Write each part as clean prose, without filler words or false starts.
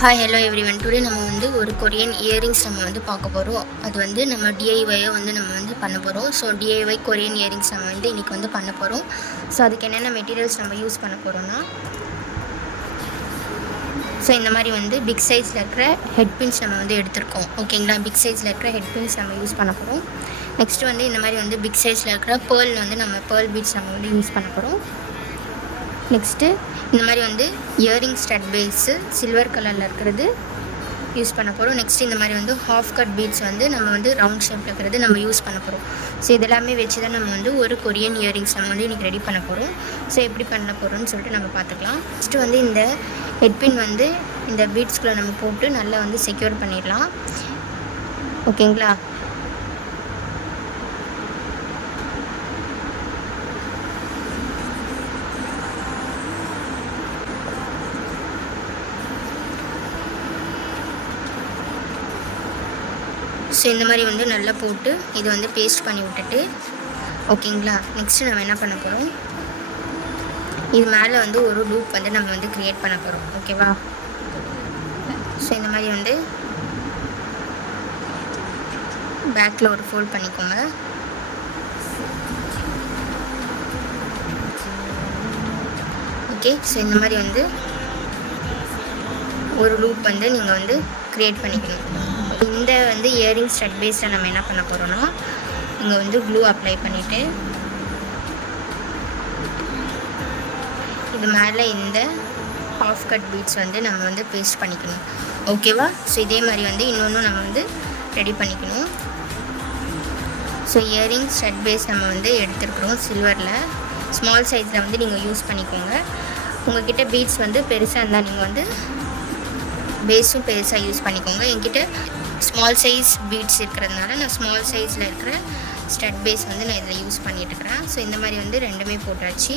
Hi hello everyone. Today நம்ம வந்து ஒரு கொரியன் இயரிங்ஸ் நம்ம வந்து பார்க்க போகிறோம். அது வந்து நம்ம டிஐஒயை வந்து நம்ம வந்து பண்ண போகிறோம். ஸோ டிஐஒய் கொரியன் இயரிங்ஸ் நம்ம வந்து இன்றைக்கி வந்து பண்ண போகிறோம். ஸோ அதுக்கு என்னென்ன மெட்டீரியல்ஸ் நம்ம யூஸ் பண்ண போகிறோம்னா, ஸோ இந்த மாதிரி வந்து பிக் சைஸில் இருக்கிற ஹெட் பின்ஸ் நம்ம வந்து எடுத்திருக்கோம். ஓகேங்களா, பிக் சைஸில் இருக்கிற ஹெட் பின்ஸ் நம்ம யூஸ் பண்ண போகிறோம். நெக்ஸ்ட்டு வந்து இந்த மாதிரி வந்து பிக் சைஸில் இருக்கிற பேர்ல் வந்து நம்ம பேர்ல் பீட்ஸ் நம்ம வந்து யூஸ் பண்ண போகிறோம். நெக்ஸ்ட்டு இந்த மாதிரி வந்து இயரிங் ஸ்டட் பேஸு சில்வர் கலரில் இருக்கிறது யூஸ் பண்ண போகிறோம். நெக்ஸ்ட் இந்த மாதிரி வந்து ஹாஃப் கட் பீட்ஸ் வந்து நம்ம வந்து ரவுண்ட் ஷேப்பில் இருக்கிறது நம்ம யூஸ் பண்ண போகிறோம். ஸோ இதெல்லாமே வச்சு தான் நம்ம வந்து ஒரு கொரியன் இயரிங்ஸ் நம்ம வந்து இன்றைக்கி ரெடி பண்ண போகிறோம். ஸோ எப்படி பண்ண போகிறோம்னு சொல்லிட்டு நம்ம பார்த்துக்கலாம். நெக்ஸ்ட்டு வந்து இந்த ஹெட்பின் வந்து இந்த பீட்ஸ்குள்ளே நம்ம போட்டு நல்லா வந்து செக்யூர் பண்ணிடலாம். ஓகேங்களா. ஸோ இந்த மாதிரி வந்து நல்லா போட்டு இது வந்து பேஸ்ட் பண்ணி விட்டுட்டு, ஓகேங்களா. நெக்ஸ்ட்டு நம்ம என்ன பண்ண போகிறோம், இது மேலே வந்து ஒரு லூப் வந்து நம்ம வந்து க்ரியேட் பண்ண போகிறோம். ஓகேவா. ஸோ இந்த மாதிரி வந்து பேக்கில் ஒரு ஃபோல்ட் பண்ணிக்கோங்க. ஓகே. ஸோ இந்த மாதிரி வந்து ஒரு லூப் வந்து நீங்கள் வந்து க்ரியேட் பண்ணிக்கணும். இந்த வந்து இயரிங் ஸ்டட் பேஸில் நம்ம என்ன பண்ண போகிறோம்னா, இங்கே வந்து க்ளூ அப்ளை பண்ணிவிட்டு இது மேலே இந்த ஹாஃப் கட் பீட்ஸ் வந்து நம்ம வந்து பேஸ்ட் பண்ணிக்கணும். ஓகேவா. ஸோ இதே மாதிரி வந்து இன்னொன்று நம்ம வந்து ரெடி பண்ணிக்கணும். ஸோ இயரிங் ஸ்டட் பேஸ் நம்ம வந்து எடுத்துருக்குறோம் சில்வரில். ஸ்மால் சைஸில் வந்து நீங்கள் யூஸ் பண்ணிக்கோங்க. உங்கள்கிட்ட பீட்ஸ் வந்து பெருசாக இருந்தால் நீங்கள் வந்து பேஸும் பெருசாக யூஸ் பண்ணிக்கோங்க. என்கிட்ட ஸ்மால் சைஸ் பீட்ஸ் இருக்கிறதுனால நான் ஸ்மால் சைஸில் இருக்கிற ஸ்டட் பேஸ் வந்து நான் இதில் யூஸ் பண்ணிட்டுருக்கிறேன். ஸோ இந்த மாதிரி வந்து ரெண்டுமே போட்டாச்சு.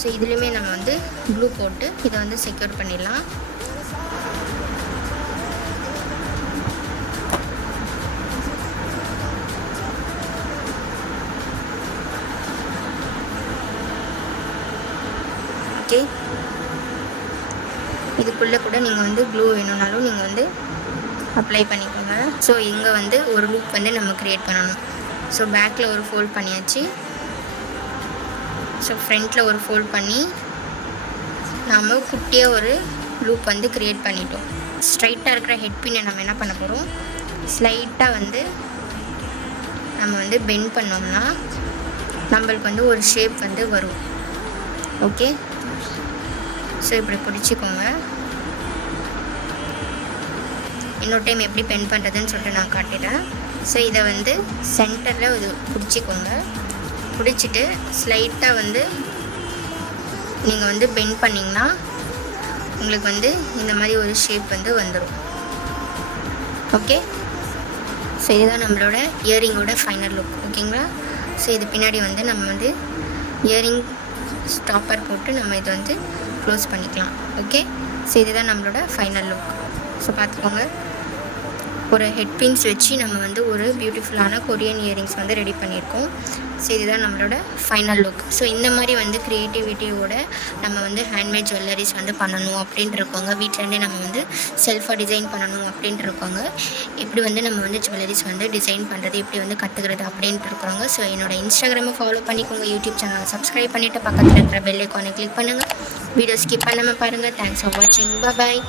ஸோ இதுலேயுமே நம்ம வந்து க்ளூ போட்டு இதை வந்து செக்யூர் பண்ணிடலாம். ஓகே. இதுக்குள்ளே கூட நீங்கள் வந்து க்ளூ வேணும்னாலும் நீங்கள் வந்து அப்ளை பண்ணிக்கோங்க. ஸோ இங்கே வந்து ஒரு லூப் வந்து நம்ம க்ரியேட் பண்ணணும். ஸோ பேக்கில் ஒரு ஃபோல்ட் பண்ணியாச்சு. ஸோ ஃப்ரண்ட்டில் ஒரு ஃபோல்ட் பண்ணி நாம் குட்டியாக ஒரு லூப் வந்து க்ரியேட் பண்ணிட்டோம். ஸ்ட்ரைட்டாக இருக்கிற ஹெட் பின்னை நம்ம என்ன பண்ண போகிறோம், ஸ்லைட்டாக வந்து நம்ம வந்து பெண்ட் பண்ணோம்னா நம்மளுக்கு வந்து ஒரு ஷேப் வந்து வரும். ஓகே. ஸோ இப்படி பிடிச்சிக்கோங்க. இன்னொரு டைம் எப்படி பெண்ட் பண்ணுறதுன்னு சொல்லிட்டு நான் காட்டிடுறேன். ஸோ இதை வந்து சென்டரில் இது பிடிச்சிக்கோங்க. பிடிச்சிட்டு ஸ்லைட்டாக வந்து நீங்கள் வந்து பெண்ட் பண்ணிங்கன்னா உங்களுக்கு வந்து இந்த மாதிரி ஒரு ஷேப் வந்து வந்துடும். ஓகே. ஸோ இதுதான் நம்மளோட இயரிங்கோட ஃபைனல் லுக். ஓகேங்களா. ஸோ இது பின்னாடி வந்து நம்ம வந்து இயரிங் ஸ்டாப்பர் போட்டு நம்ம இதை வந்து க்ளோஸ் பண்ணிக்கலாம். ஓகே. ஸோ இதுதான் நம்மளோட ஃபைனல் லுக். ஸோ பார்த்துக்கோங்க, ஒரு ஹெட் பின்ஸ் வச்சு நம்ம வந்து ஒரு பியூட்டிஃபுல்லான கொரியன் இயரிங்ஸ் வந்து ரெடி பண்ணியிருக்கோம். ஸோ இதுதான் நம்மளோட ஃபைனல் லுக். ஸோ இந்த மாதிரி வந்து க்ரியேட்டிவிட்டியோட நம்ம வந்து ஹேண்ட்மேட் ஜுவல்லரிஸ் வந்து பண்ணணும் அப்படின்ட்டு இருக்கோங்க. வீட்டிலேருந்தே நம்ம வந்து செல்ஃபாக டிசைன் பண்ணணும் அப்படின்ட்டு இருக்கோங்க. எப்படி வந்து நம்ம வந்து ஜுவல்லரிஸ் வந்து டிசைன் பண்ணுறது, எப்படி வந்து கற்றுக்கிறது அப்படின்ட்டு இருக்கிறோங்க. ஸோ என்னோடய இன்ஸ்டாகிராமை ஃபாலோ பண்ணிக்கோங்க. யூடியூப் சேனலை சப்ஸ்கிரைப் பண்ணிவிட்டு பக்கத்தில் இருக்கிற பெல் ஐக்கானை கிளிக் பண்ணுங்கள். வீடியோ ஸ்கிப் பண்ணாமல் பாருங்கள். தேங்க்ஸ் ஃபார் வாட்சிங். பாய்.